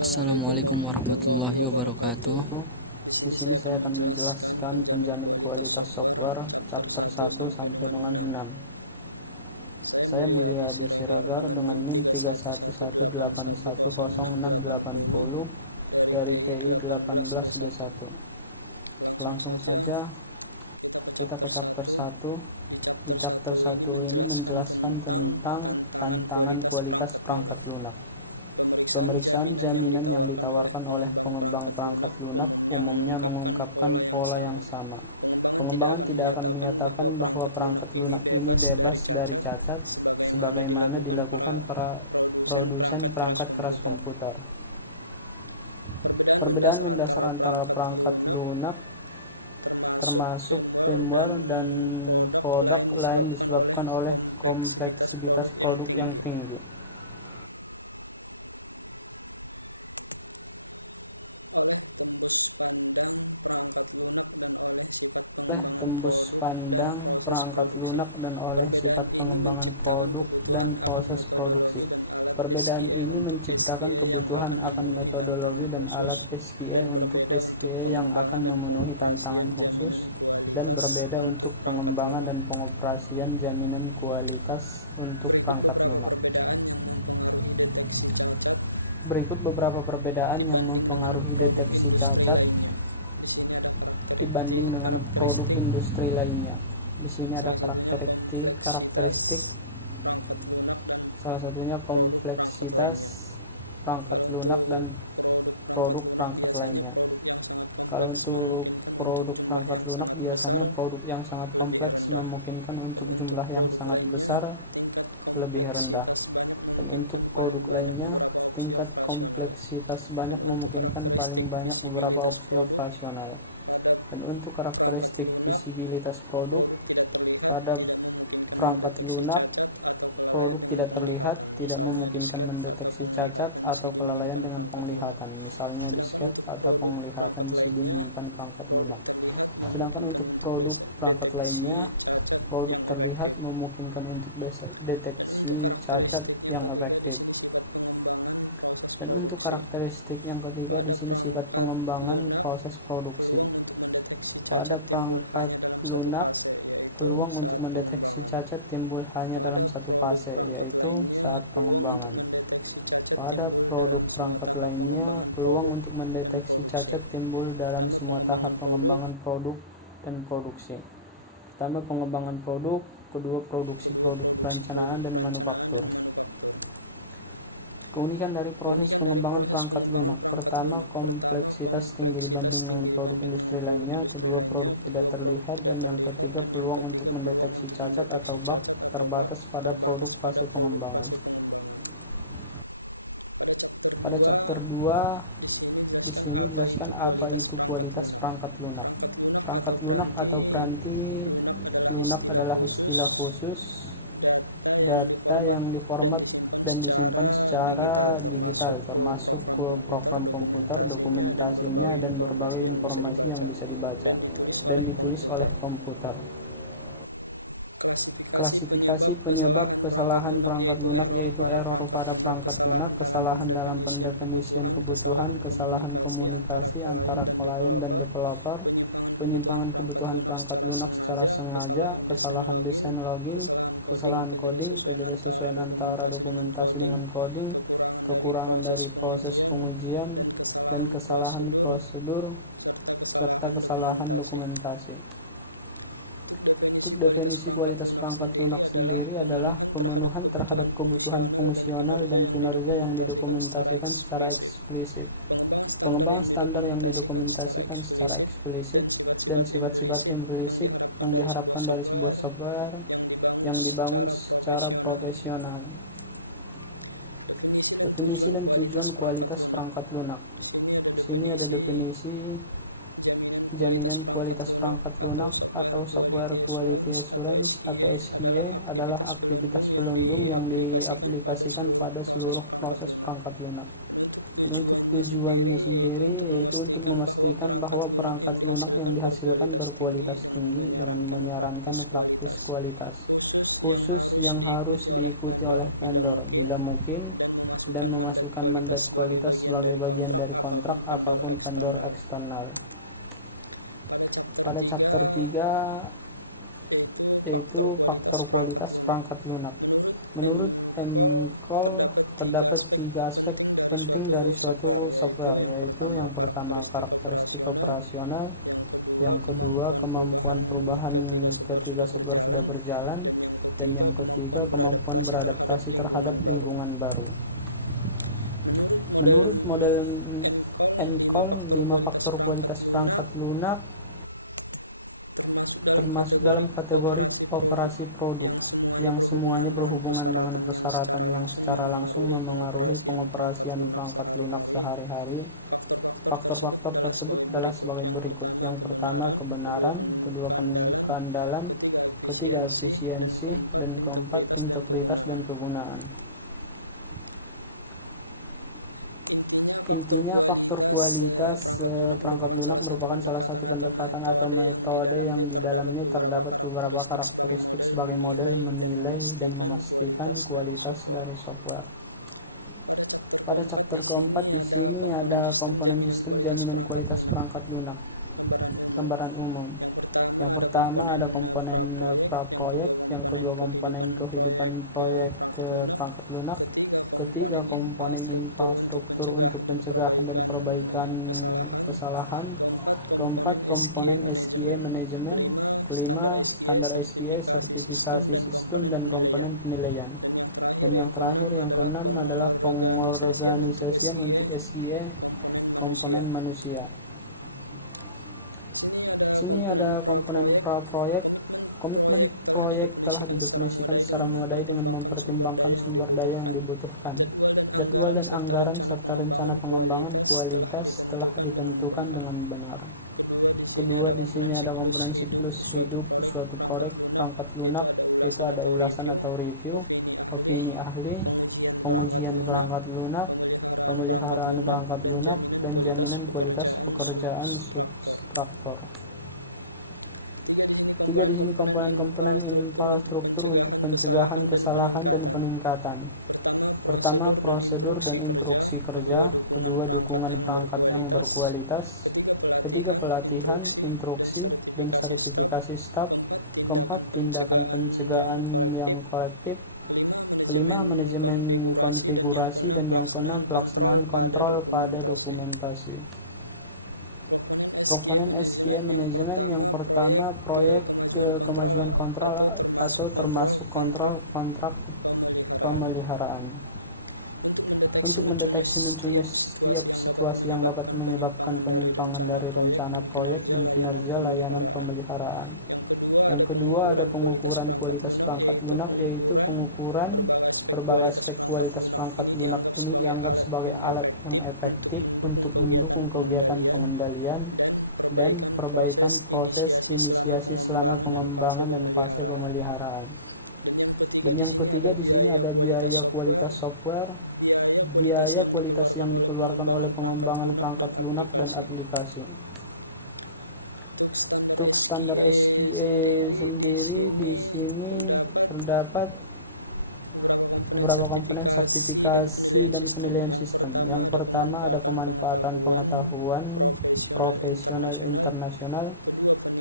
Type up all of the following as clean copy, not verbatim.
Assalamualaikum warahmatullahi wabarakatuh. Di sini saya akan menjelaskan penjamin kualitas software chapter 1 sampai dengan 6. Saya Mulyadi Siregar dengan NIM 3118106880 dari TI 18D1. Langsung saja kita ke chapter 1. Di chapter 1 ini menjelaskan tentang tantangan kualitas perangkat lunak. Pemeriksaan jaminan yang ditawarkan oleh pengembang perangkat lunak umumnya mengungkapkan pola yang sama. Pengembangan tidak akan menyatakan bahwa perangkat lunak ini bebas dari cacat, sebagaimana dilakukan para produsen perangkat keras komputer. Perbedaan mendasar antara perangkat lunak termasuk firmware dan produk lain disebabkan oleh kompleksitas produk yang tinggi. Oleh tembus pandang perangkat lunak dan oleh sifat pengembangan produk dan proses produksi. Perbedaan ini menciptakan kebutuhan akan metodologi dan alat SQE untuk SQE yang akan memenuhi tantangan khusus dan berbeda untuk pengembangan dan pengoperasian jaminan kualitas untuk perangkat lunak. Berikut beberapa perbedaan yang mempengaruhi deteksi cacat dibanding dengan produk industri lainnya. Di sini ada karakteristik salah satunya kompleksitas perangkat lunak dan produk perangkat lainnya. Kalau untuk produk perangkat lunak biasanya produk yang sangat kompleks memungkinkan untuk jumlah yang sangat besar lebih rendah. Dan untuk produk lainnya tingkat kompleksitas banyak memungkinkan paling banyak beberapa opsi operasional. Dan untuk karakteristik visibilitas produk, pada perangkat lunak, produk tidak terlihat, tidak memungkinkan mendeteksi cacat atau kelalaian dengan penglihatan, misalnya disket atau penglihatan CD menyimpan perangkat lunak. Sedangkan untuk produk perangkat lainnya, produk terlihat memungkinkan untuk deteksi cacat yang efektif. Dan untuk karakteristik yang ketiga di sini sifat pengembangan proses produksi. Pada perangkat lunak, peluang untuk mendeteksi cacat timbul hanya dalam satu fase, yaitu saat pengembangan. Pada produk perangkat lainnya, peluang untuk mendeteksi cacat timbul dalam semua tahap pengembangan produk dan produksi. Pertama, pengembangan produk, kedua, produksi produk, perencanaan, dan manufaktur. Keunikan dari proses pengembangan perangkat lunak. Pertama, kompleksitas tinggi dibanding dengan produk industri lainnya. Kedua, produk tidak terlihat. Dan yang ketiga, peluang untuk mendeteksi cacat atau bug terbatas pada produk fase pengembangan. Pada chapter 2, di sini jelaskan apa itu kualitas perangkat lunak. Perangkat lunak atau peranti lunak adalah istilah khusus data yang diformat dan disimpan secara digital, termasuk program komputer, dokumentasinya, dan berbagai informasi yang bisa dibaca dan ditulis oleh komputer. Klasifikasi penyebab kesalahan perangkat lunak yaitu error pada perangkat lunak, kesalahan dalam pendefinisian kebutuhan, kesalahan komunikasi antara klien dan developer, penyimpangan kebutuhan perangkat lunak secara sengaja, kesalahan desain login, kesalahan coding, ketidaksesuaian antara dokumentasi dengan coding, kekurangan dari proses pengujian, dan kesalahan prosedur, serta kesalahan dokumentasi. Untuk definisi kualitas perangkat lunak sendiri adalah pemenuhan terhadap kebutuhan fungsional dan kinerja yang didokumentasikan secara eksplisit, pengembangan standar yang didokumentasikan secara eksplisit, dan sifat-sifat implisit yang diharapkan dari sebuah software yang dibangun secara profesional. Definisi dan tujuan kualitas perangkat lunak. Di sini ada definisi jaminan kualitas perangkat lunak atau Software Quality Assurance atau SQA adalah aktivitas pelindung yang diaplikasikan pada seluruh proses perangkat lunak. Dan untuk tujuannya sendiri yaitu untuk memastikan bahwa perangkat lunak yang dihasilkan berkualitas tinggi dengan menyarankan praktis kualitas khusus yang harus diikuti oleh vendor bila mungkin dan memasukkan mandat kualitas sebagai bagian dari kontrak apapun vendor eksternal. Pada chapter 3 yaitu faktor kualitas perangkat lunak. Menurut McCall terdapat 3 aspek penting dari suatu software, yaitu yang pertama karakteristik operasional, yang kedua kemampuan perubahan ketika software sudah berjalan, dan yang ketiga kemampuan beradaptasi terhadap lingkungan baru. Menurut model McCall, 5 faktor kualitas perangkat lunak termasuk dalam kategori operasi produk, yang semuanya berhubungan dengan persyaratan yang secara langsung memengaruhi pengoperasian perangkat lunak sehari-hari. Faktor-faktor tersebut adalah sebagai berikut. Yang pertama kebenaran, kedua keandalan, ketiga efisiensi, dan keempat integritas dan kegunaan. Intinya, faktor kualitas perangkat lunak merupakan salah satu pendekatan atau metode yang di dalamnya terdapat beberapa karakteristik sebagai model menilai dan memastikan kualitas dari software. Pada chapter keempat di sini ada komponen sistem jaminan kualitas perangkat lunak. Gambaran umum. Yang pertama ada komponen pra-proyek, yang kedua komponen kehidupan proyek perangkat lunak, ketiga komponen infrastruktur untuk pencegahan dan perbaikan kesalahan, keempat komponen SQA manajemen, kelima standar SQA sertifikasi sistem dan komponen penilaian, dan yang terakhir yang keenam adalah pengorganisasian untuk SQA komponen manusia. Sini ada komponen pra-proyek. Komitmen proyek telah didefinisikan secara memadai dengan mempertimbangkan sumber daya yang dibutuhkan. Jadwal dan anggaran serta rencana pengembangan kualitas telah ditentukan dengan benar. Kedua, di sini ada komponen siklus hidup suatu proyek perangkat lunak, yaitu ada ulasan atau review, opini ahli, pengujian perangkat lunak, pemeliharaan perangkat lunak, dan jaminan kualitas pekerjaan subkontraktor. Tiga, di sini komponen-komponen infrastruktur untuk pencegahan kesalahan dan peningkatan. Pertama, prosedur dan instruksi kerja. Kedua, dukungan perangkat yang berkualitas. Ketiga, pelatihan, instruksi, dan sertifikasi staf. Keempat, tindakan pencegahan yang kolektif. Kelima, manajemen konfigurasi, dan yang keenam, pelaksanaan kontrol pada dokumentasi. Komponen SQA manajemen, yang pertama proyek kemajuan kontrol atau termasuk kontrol kontrak pemeliharaan. Untuk mendeteksi munculnya setiap situasi yang dapat menyebabkan penyimpangan dari rencana proyek dan kinerja layanan pemeliharaan. Yang kedua ada pengukuran kualitas perangkat lunak, yaitu pengukuran berbagai aspek kualitas perangkat lunak ini dianggap sebagai alat yang efektif untuk mendukung kegiatan pengendalian dan perbaikan proses inisiasi selama pengembangan dan fase pemeliharaan. Dan yang ketiga di sini ada biaya kualitas software, biaya kualitas yang dikeluarkan oleh pengembangan perangkat lunak dan aplikasi. Untuk standar SQA sendiri di sini terdapat beberapa komponen sertifikasi dan penilaian sistem. Yang pertama ada pemanfaatan pengetahuan profesional internasional.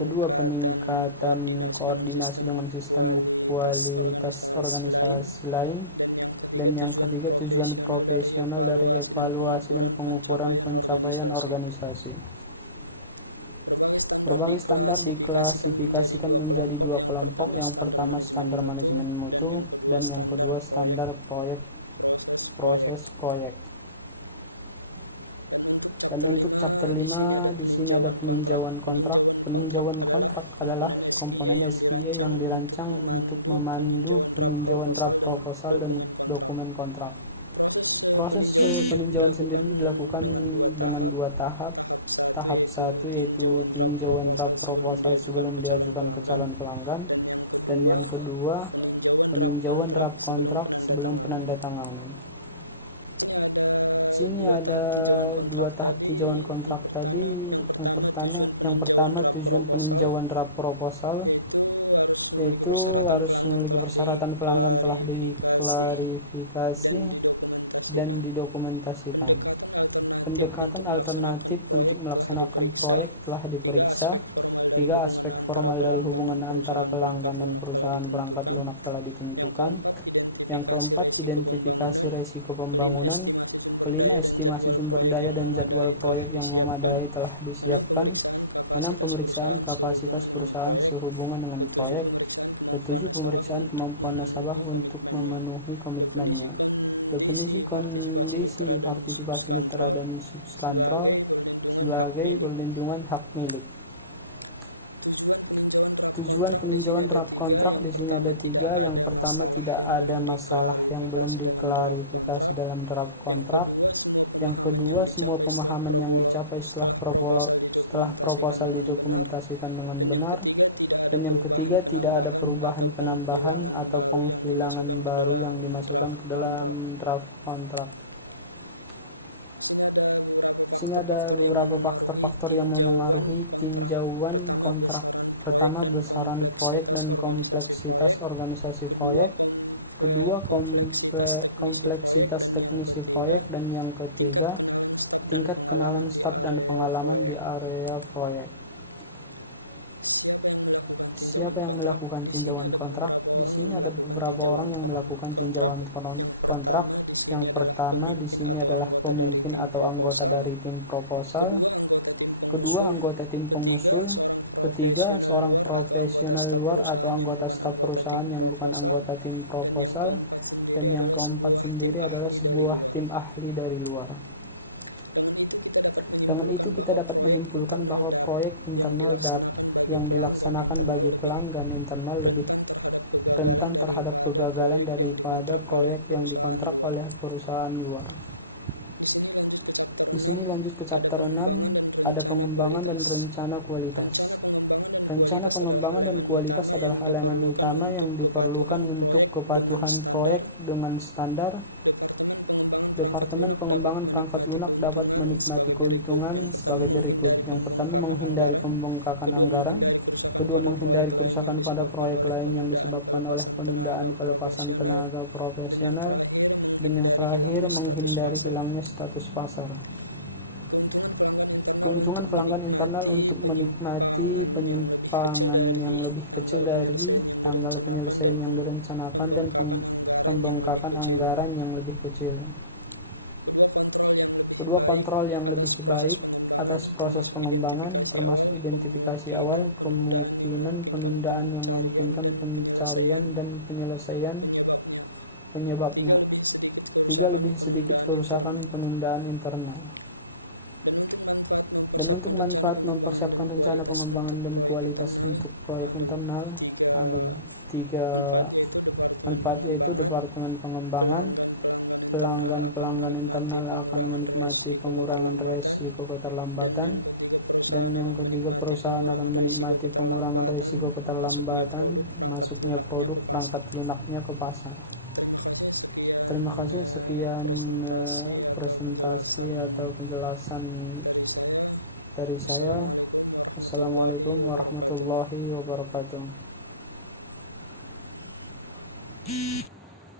Kedua, peningkatan koordinasi dengan sistem kualitas organisasi lain. Dan yang ketiga, tujuan profesional dari evaluasi dan pengukuran pencapaian organisasi. Berbagai standar diklasifikasikan menjadi dua kelompok. Yang pertama standar manajemen mutu dan yang kedua standar proyek proses proyek. Dan untuk chapter 5 di sini ada peninjauan kontrak. Peninjauan kontrak adalah komponen SQA yang dirancang untuk memandu peninjauan draft proposal dan dokumen kontrak. Proses peninjauan sendiri dilakukan dengan dua tahap. Tahap 1 yaitu tinjauan draft proposal sebelum diajukan ke calon pelanggan, dan yang kedua peninjauan draft kontrak sebelum penandatanganan. Sini ada dua tahap tinjauan kontrak tadi. Yang pertama tujuan peninjauan draft proposal, yaitu harus memiliki persyaratan pelanggan telah diklarifikasi. dan didokumentasikan. Pendekatan alternatif untuk melaksanakan proyek telah diperiksa. 3. Aspek formal dari hubungan antara pelanggan dan perusahaan perangkat lunak telah ditentukan. Yang keempat, identifikasi risiko pembangunan. Kelima, estimasi sumber daya dan jadwal proyek yang memadai telah disiapkan. 6. Pemeriksaan kapasitas perusahaan sehubungan dengan proyek. 7. Pemeriksaan kemampuan nasabah untuk memenuhi komitmennya. Definisi kondisi partisipasi mitra dan subkontrol sebagai perlindungan hak milik. Tujuan peninjauan draft kontrak di sini ada 3. Yang pertama, tidak ada masalah yang belum diklarifikasi dalam draft kontrak. Yang kedua, semua pemahaman yang dicapai setelah proposal didokumentasikan dengan benar. Dan yang ketiga, tidak ada perubahan, penambahan, atau penghilangan baru yang dimasukkan ke dalam draft kontrak. Di sini ada beberapa faktor-faktor yang memengaruhi tinjauan kontrak. Pertama, besaran proyek dan kompleksitas organisasi proyek. Kedua, kompleksitas teknisi proyek. Dan yang ketiga, tingkat kenalan staf dan pengalaman di area proyek. Siapa yang melakukan tinjauan kontrak? Di sini ada beberapa orang yang melakukan tinjauan kontrak. Yang pertama di sini adalah pemimpin atau anggota dari tim proposal. Kedua, anggota tim pengusul. Ketiga, seorang profesional luar atau anggota staf perusahaan yang bukan anggota tim proposal. Dan yang keempat sendiri adalah sebuah tim ahli dari luar. Dengan itu kita dapat menyimpulkan bahwa proyek internal yang dilaksanakan bagi pelanggan internal lebih rentan terhadap kegagalan daripada proyek yang dikontrak oleh perusahaan luar. Di sini lanjut ke chapter 6, ada pengembangan dan rencana kualitas. Rencana pengembangan dan kualitas adalah elemen utama yang diperlukan untuk kepatuhan proyek dengan standar. Departemen Pengembangan Perangkat Lunak dapat menikmati keuntungan sebagai berikut. Yang pertama, menghindari pembengkakan anggaran. Kedua, menghindari kerusakan pada proyek lain yang disebabkan oleh penundaan pelepasan tenaga profesional. Dan yang terakhir, menghindari hilangnya status pasar. Keuntungan pelanggan internal untuk menikmati penyimpangan yang lebih kecil dari tanggal penyelesaian yang direncanakan dan pembengkakan anggaran yang lebih kecil. Kedua, kontrol yang lebih baik atas proses pengembangan, termasuk identifikasi awal, kemungkinan penundaan yang memungkinkan pencarian dan penyelesaian penyebabnya. 3. Lebih sedikit kerusakan penundaan internal. Dan untuk manfaat mempersiapkan rencana pengembangan dan kualitas untuk proyek internal, ada 3 manfaat, yaitu Departemen Pengembangan, pelanggan internal akan menikmati pengurangan risiko keterlambatan, dan yang ketiga, perusahaan akan menikmati pengurangan risiko keterlambatan masuknya produk perangkat lunaknya ke pasar. Terima kasih, sekian presentasi atau penjelasan dari saya. Assalamualaikum warahmatullahi wabarakatuh.